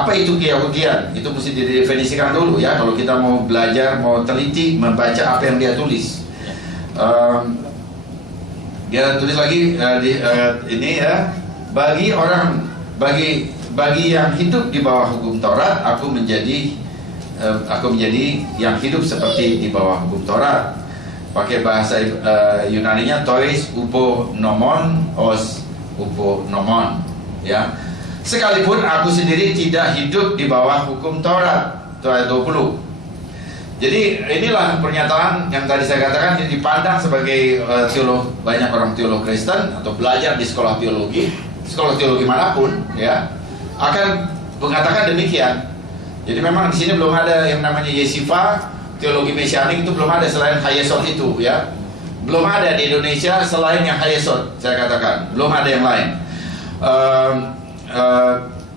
Apa itu keyahudian? Itu mesti didefinisikan dulu ya. Kalau kita mau belajar, mau teliti, membaca apa yang dia tulis. Dia tulis lagi ini ya, bagi yang hidup di bawah hukum Taurat, aku menjadi yang hidup seperti di bawah hukum Taurat. Pakai bahasa Yunaninya tois upo nomon os upo nomon ya. Sekalipun aku sendiri tidak hidup di bawah hukum Taurat. Itu ayat 20. Jadi inilah pernyataan yang tadi saya katakan, dipandang sebagai banyak orang teolog Kristen atau belajar di sekolah teologi manapun ya, akan mengatakan demikian. Jadi memang di sini belum ada yang namanya yeshiva, teologi mesianik itu belum ada selain Hayesod itu ya. Belum ada di Indonesia selain yang Hayesod, saya katakan. Belum ada yang lain.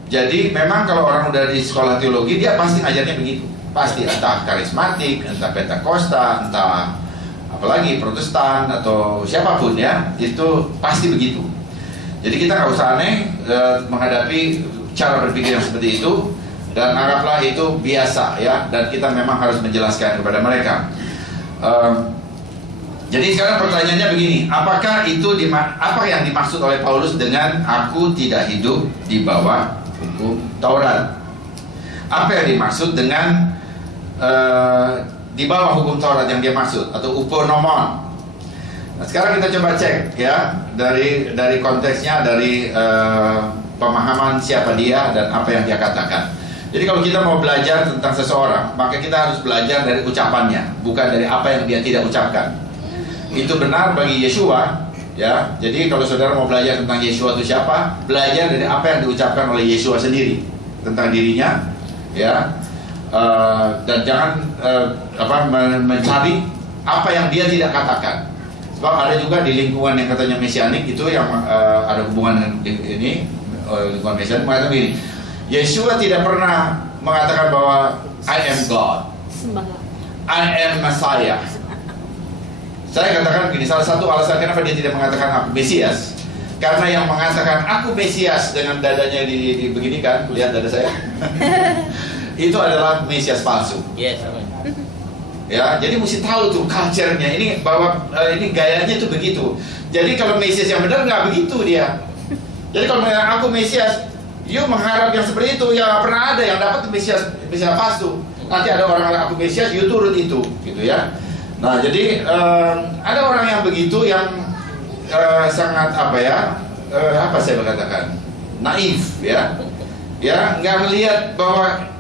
Jadi memang kalau orang udah di sekolah teologi, dia pasti ngajarnya begitu. Pasti entah karismatik, entah pentakosta, entah apalagi Protestan atau siapapun ya, itu pasti begitu. Jadi kita nggak usah aneh menghadapi cara berpikir yang seperti itu, dan anggaplah itu biasa ya, dan kita memang harus menjelaskan kepada mereka. Jadi sekarang pertanyaannya begini, apakah itu apa yang dimaksud oleh Paulus dengan aku tidak hidup di bawah hukum Taurat? Apa yang dimaksud dengan di bawah hukum Taurat yang dia maksud, atau uponomon? Nah, sekarang kita coba cek ya, dari konteksnya, dari pemahaman siapa dia dan apa yang dia katakan. Jadi kalau kita mau belajar tentang seseorang, maka kita harus belajar dari ucapannya, bukan dari apa yang dia tidak ucapkan. Itu benar bagi Yeshua ya. Jadi kalau saudara mau belajar tentang Yeshua itu siapa, belajar dari apa yang diucapkan oleh Yeshua sendiri tentang dirinya ya. Dan jangan mencari apa yang dia tidak katakan. Sebab ada juga di lingkungan yang katanya mesianik itu yang ada hubungan dengan ini, lingkungan mesianik mengatakan begini, Yeshua tidak pernah mengatakan bahwa I am God, I am Messiah. Saya katakan begini, salah satu alasan kenapa dia tidak mengatakan aku Mesias, karena yang mengatakan aku Mesias dengan dadanya dibeginikan, lihat dada saya. Itu adalah Mesias palsu. Yes, Ya, jadi mesti tahu tuh culture-nya ini, bahwa ini gayanya itu begitu. Jadi kalau Mesias yang benar nggak begitu dia. Jadi kalau aku Mesias, you mengharap yang seperti itu, ya pernah ada yang dapat Mesias palsu. Nanti ada orang aku Mesias, you turut itu, gitu ya. Nah, jadi ada orang yang begitu yang sangat apa saya berkatakan, naif ya, nggak melihat bahwa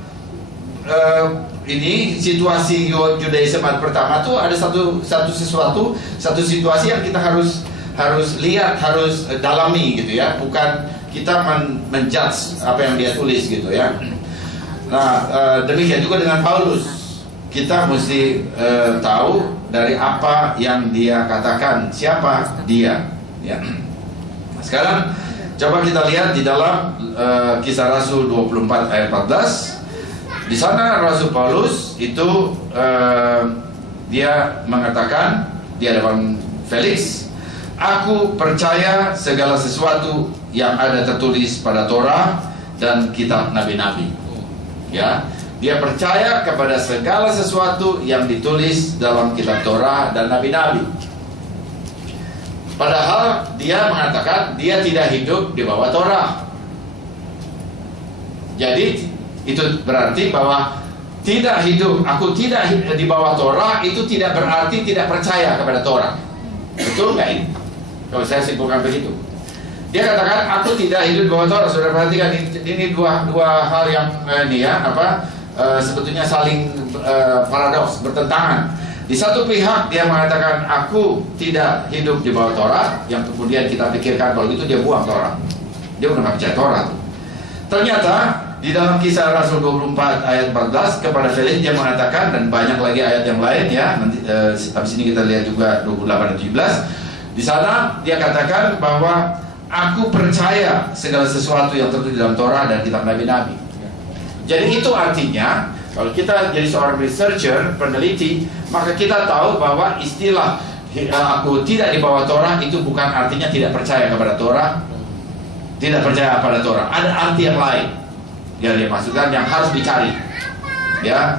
ini situasi Judaism pertama tuh ada satu situasi yang kita harus lihat, harus dalami gitu ya, bukan kita menjudge apa yang dia tulis gitu ya. Nah, demikian juga dengan Paulus, kita mesti tahu dari apa yang dia katakan, siapa dia ya. Sekarang coba kita lihat di dalam Kisah Rasul 24 ayat 14. Di sana Rasul Paulus itu dia mengatakan di hadapan Felix, aku percaya segala sesuatu yang ada tertulis pada Torah dan kitab nabi-nabi. Ya, dia percaya kepada segala sesuatu yang ditulis dalam kitab Torah dan nabi-nabi. Padahal dia mengatakan dia tidak hidup di bawah Torah. Jadi itu berarti bahwa tidak hidup, aku tidak di bawah Torah, itu tidak berarti tidak percaya kepada Torah. Betul nggak ini? Kalau saya simpulkan begitu. Dia katakan aku tidak hidup di bawah Torah. Saudara perhatikan, ini dua hal yang sebetulnya saling paradoks, bertentangan. Di satu pihak dia mengatakan aku tidak hidup di bawah Torah, yang kemudian kita pikirkan kalau itu dia buang Torah, dia udah nggak percaya Torah tuh. Ternyata di dalam Kisah Rasul 24 ayat 14 kepada Felix dia mengatakan, dan banyak lagi ayat yang lain ya, nanti habis ini kita lihat juga 28 dan 17. Di sana dia katakan bahwa aku percaya segala sesuatu yang tertulis dalam Torah dan kitab nabi-nabi. Jadi itu artinya kalau kita jadi seorang researcher, peneliti, maka kita tahu bahwa istilah aku tidak di bawah Torah itu bukan artinya tidak percaya kepada Torah, tidak percaya pada Torah. Ada arti yang lain. yang dia maksudkan, yang harus dicari. Ya,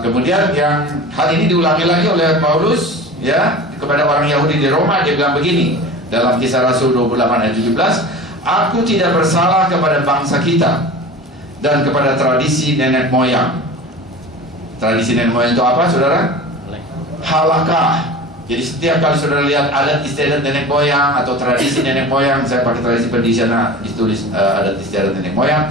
kemudian yang hal ini diulangi lagi oleh Paulus ya kepada orang Yahudi di Roma. Dia bilang begini dalam Kisah Rasul 28 ayat 17, aku tidak bersalah kepada bangsa kita dan kepada tradisi nenek moyang. Tradisi nenek moyang itu apa, saudara? Halakah. Jadi setiap kali saudara lihat adat istiadat nenek moyang atau tradisi nenek moyang, saya pakai tradisi di sana ditulis adat istiadat nenek moyang,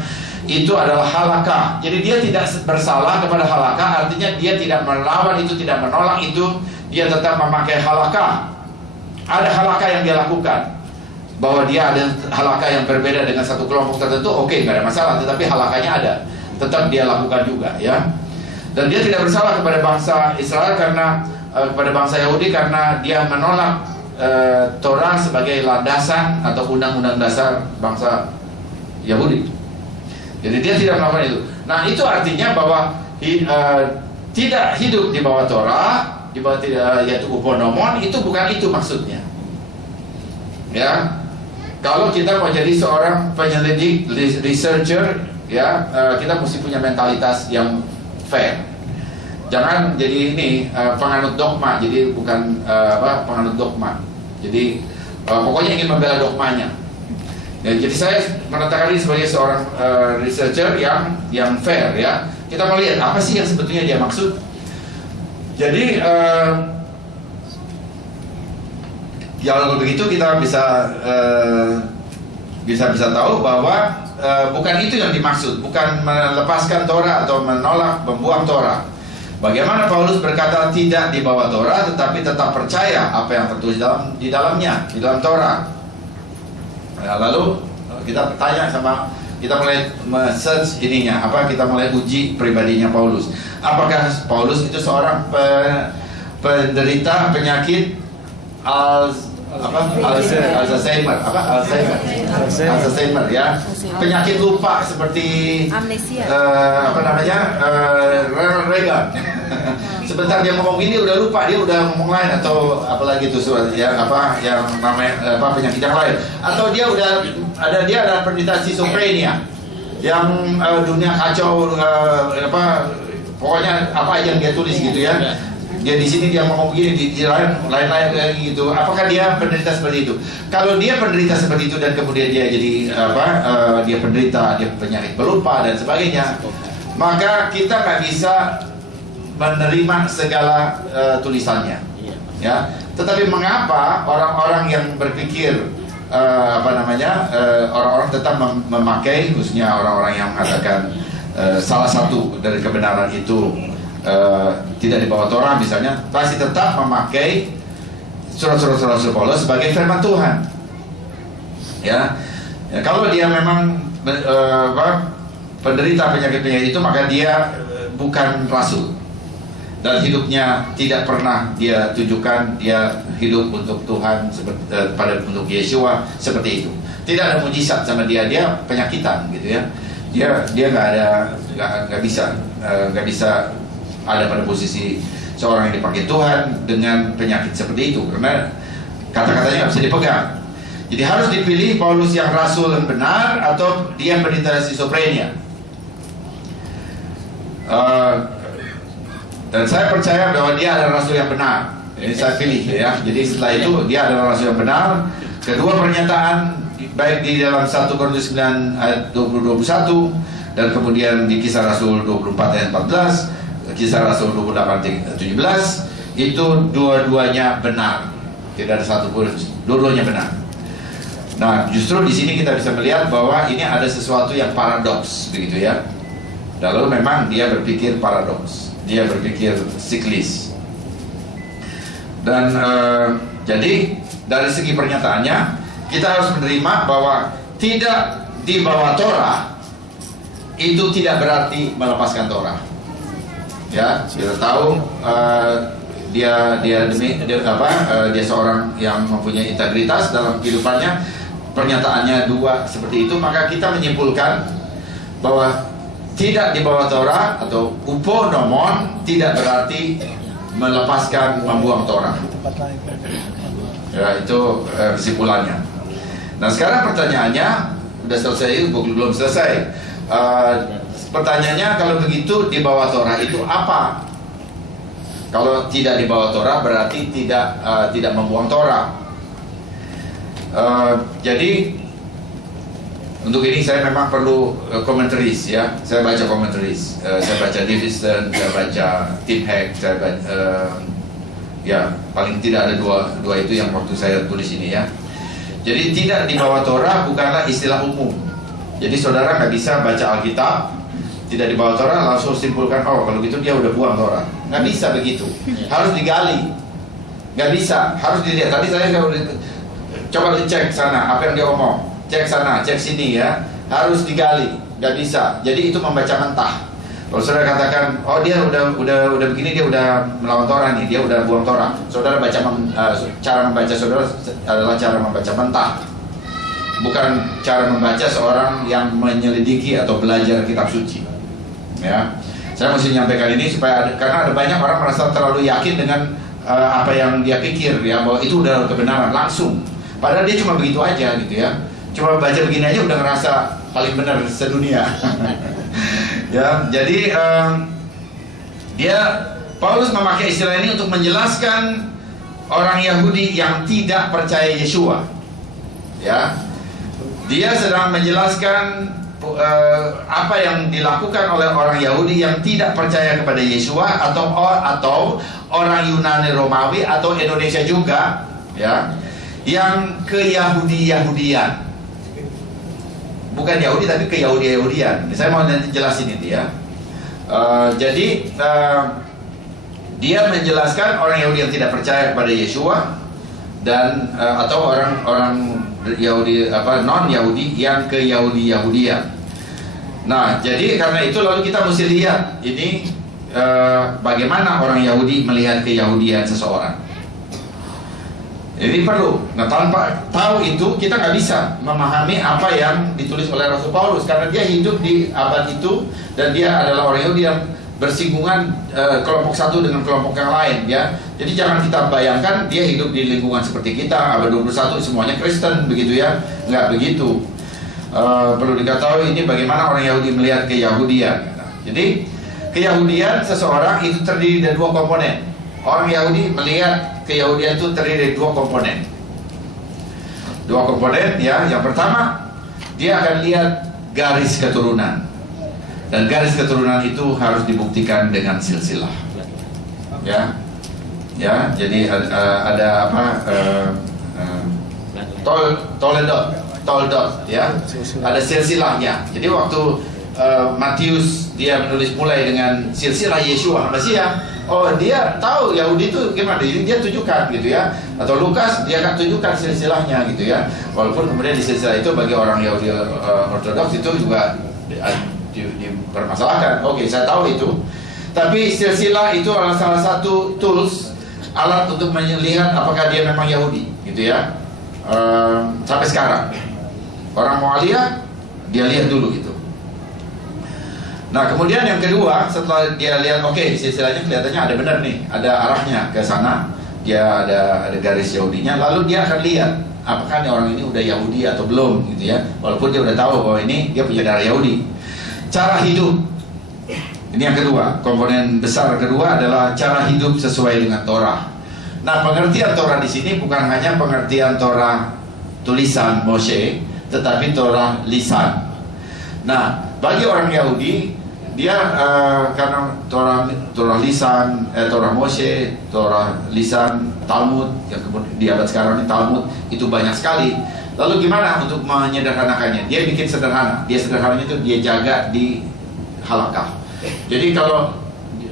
itu adalah halakah. Jadi dia tidak bersalah kepada halakah, artinya dia tidak melawan itu, tidak menolak itu, dia tetap memakai halakah. Ada halakah yang dia lakukan, bahwa dia ada halakah yang berbeda dengan satu kelompok tertentu, oke, nggak ada masalah, tetapi halakahnya ada, tetap dia lakukan juga ya. Dan dia tidak bersalah kepada bangsa Israel karena kepada bangsa Yahudi karena dia menolak Torah sebagai landasan atau undang-undang dasar bangsa Yahudi. Jadi dia tidak melakukan itu. Nah, itu artinya bahwa tidak hidup di bawah Torah, di bawah yaitu uponomon, itu bukan itu maksudnya. Ya, kalau kita mau jadi seorang penyelidik, researcher, ya kita mesti punya mentalitas yang fair. Jangan jadi ini penganut dogma, jadi bukan penganut dogma. Jadi pokoknya ingin membela dogmanya. Ya, jadi saya menetapkan ini sebagai seorang researcher yang fair ya. Kita mau lihat apa sih yang sebetulnya dia maksud. Jadi ya kalau begitu kita bisa tahu bahwa bukan itu yang dimaksud, bukan melepaskan Torah atau menolak, membuang Torah. Bagaimana Paulus berkata tidak di bawah Torah, tetapi tetap percaya apa yang tertulis di dalamnya, di dalam Torah. Ya, lalu kita tanya kita mulai search ininya, kita mulai uji pribadinya Paulus. Apakah Paulus itu seorang penderita penyakit Alzheimer ya, penyakit lupa seperti amnesia, Ronald Reagan. Sebentar dia ngomong gini udah lupa, dia udah ngomong lain, atau apalagi itu yang namanya penyakit yang lain, atau dia ada penderita schizophrenia yang dunia kacau, pokoknya apa aja yang dia tulis gitu ya. Dia di sini dia ngomong begini, di lain kayak gitu. Apakah dia penderita seperti itu? Kalau dia penderita seperti itu dan kemudian dia jadi dia penderita, dia penyakit pelupa dan sebagainya, maka kita nggak bisa menerima segala tulisannya. Ya. Tetapi mengapa orang-orang yang berpikir orang-orang tetap memakai, khususnya orang-orang yang mengatakan salah satu dari kebenaran itu tidak di bawah Torah misalnya, pasti tetap memakai surat-surat Rasul Paulus sebagai firman Tuhan. Ya, kalau dia memang penderita penyakit-penyakit itu, maka dia bukan rasul dan hidupnya tidak pernah dia tunjukkan dia hidup untuk Tuhan untuk Yeshua seperti itu. Tidak ada mujizat sama dia penyakitan gitu ya. Dia nggak bisa ada pada posisi seorang yang dipakai Tuhan dengan penyakit seperti itu, karena kata-katanya nggak bisa dipegang. Jadi harus dipilih Paulus yang rasul yang benar atau dia yang penderita schizophrenia. Dan saya percaya bahwa dia adalah rasul yang benar. Ini saya pilih ya. Jadi setelah itu dia adalah rasul yang benar. Kedua pernyataan baik di dalam 1 Korintus 9 ayat 20-21 dan kemudian di Kisah Rasul 24 ayat 14, Kisah Rasul 28 17, itu dua-duanya benar. Tidak ada satu pun, dua-duanya benar. Nah, justru di sini kita bisa melihat bahwa ini ada sesuatu yang paradoks begitu ya. Lalu memang dia berpikir paradoks, dia berpikir siklis. Dan jadi dari segi pernyataannya kita harus menerima bahwa tidak di bawah Torah itu tidak berarti melepaskan Torah. Ya, kita tahu dia seorang yang mempunyai integritas dalam kehidupannya. Pernyataannya dua seperti itu, maka kita menyimpulkan bahwa tidak di bawah Torah atau uponomon tidak berarti melepaskan, membuang Torah. Ya, itu kesimpulannya. Nah, sekarang pertanyaannya udah selesai, belum selesai. Pertanyaannya, kalau begitu di bawah Torah itu apa? Kalau tidak di bawah Torah berarti tidak membuang Torah. Jadi untuk ini saya memang perlu komentaris ya. Saya baca komentaris, saya baca Davidson, saya baca Tim Hack, saya baca, ya paling tidak ada dua itu yang waktu saya tulis ini ya. Jadi tidak di bawah Torah bukanlah istilah umum. Jadi saudara nggak bisa baca Alkitab tidak di bawah Torah langsung simpulkan, oh kalau gitu dia udah buang Torah. Nggak bisa begitu, harus digali. Nggak bisa, harus dilihat. Tadi saya coba dicek sana apa yang dia omong, cek sana, cek sini ya, harus digali. Nggak bisa, jadi itu membaca mentah. Kalau saudara katakan, oh dia udah begini, dia udah melawan Torah nih, dia udah buang Torah. Saudara baca cara membaca saudara adalah cara membaca mentah, bukan cara membaca seorang yang menyelidiki atau belajar kitab suci. Ya, saya mesti menyampaikan ini karena ada banyak orang merasa terlalu yakin dengan apa yang dia pikir ya, bahwa itu udah kebenaran langsung. Padahal dia cuma begitu aja gitu ya. Cuma baca begini aja udah ngerasa paling benar sedunia. Ya, jadi Paulus memakai istilah ini untuk menjelaskan orang Yahudi yang tidak percaya Yeshua. Ya, dia sedang menjelaskan apa yang dilakukan oleh orang Yahudi yang tidak percaya kepada Yeshua atau orang Yunani Romawi atau Indonesia juga ya, yang ke Yahudian, bukan Yahudi tapi ke Yahudian. Saya mau nanti jelasin itu ya. Jadi dia menjelaskan orang Yahudi yang tidak percaya kepada Yeshua dan atau orang Yahudi non Yahudi yang ke Yahudian. Nah, jadi karena itu lalu kita mesti lihat ini bagaimana orang Yahudi melihat keyahudian seseorang. Ini perlu. Nah, tanpa tahu itu kita nggak bisa memahami apa yang ditulis oleh Rasul Paulus karena dia hidup di abad itu dan dia adalah orang Yahudi yang bersinggungan kelompok satu dengan kelompok yang lain ya. Jadi jangan kita bayangkan dia hidup di lingkungan seperti kita abad 21 semuanya Kristen begitu ya. Nggak begitu. Perlu diketahui ini bagaimana orang Yahudi melihat keyahudian. Jadi keyahudian seseorang itu terdiri dari dua komponen. Orang Yahudi melihat keyahudian itu terdiri dari dua komponen. Dua komponen ya. Yang pertama dia akan lihat garis keturunan. Dan garis keturunan itu harus dibuktikan dengan silsilah. Ya, ya. Jadi ada apa? Toldot, ya. Ada silsilahnya. Jadi waktu Matius dia menulis mulai dengan silsilah Yeshua Masiah. Oh dia tahu Yahudi itu gimana? Dia tunjukkan gitu ya. Atau Lukas dia akan tunjukkan silsilahnya gitu ya. Walaupun kemudian di silsilah itu bagi orang Yahudi Ortodoks itu juga dipermasalahkan. Oke, saya tahu itu. Tapi silsilah itu adalah salah satu tools, alat untuk melihat apakah dia memang Yahudi, gitu ya. Sampai sekarang orang Mu'aliyah dia lihat dulu gitu. Nah kemudian yang kedua setelah dia lihat oke, silsilahnya kelihatannya ada benar nih, ada arahnya ke sana, dia ada garis Yahudinya, lalu dia akan lihat apakah nih orang ini udah Yahudi atau belum gitu ya. Walaupun dia udah tahu bahwa ini dia punya darah Yahudi. Cara hidup ini yang kedua, komponen besar kedua adalah cara hidup sesuai dengan Torah. Nah pengertian Torah di sini bukan hanya pengertian Torah tulisan Moshe, tetapi Torah lisan. Nah bagi orang Yahudi dia karena Torah lisan, Torah Moshe, Torah lisan, Talmud yang kemudian di abad sekarang ini Talmud itu banyak sekali. Lalu gimana untuk menyederhanakannya? Dia bikin sederhana. Dia sederhananya itu dia jaga di halakah. Jadi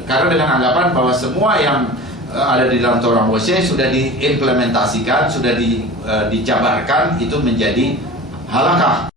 karena dengan anggapan bahwa semua yang ada di dalam Torah Moshe sudah diimplementasikan, sudah dijabarkan itu menjadi halakah.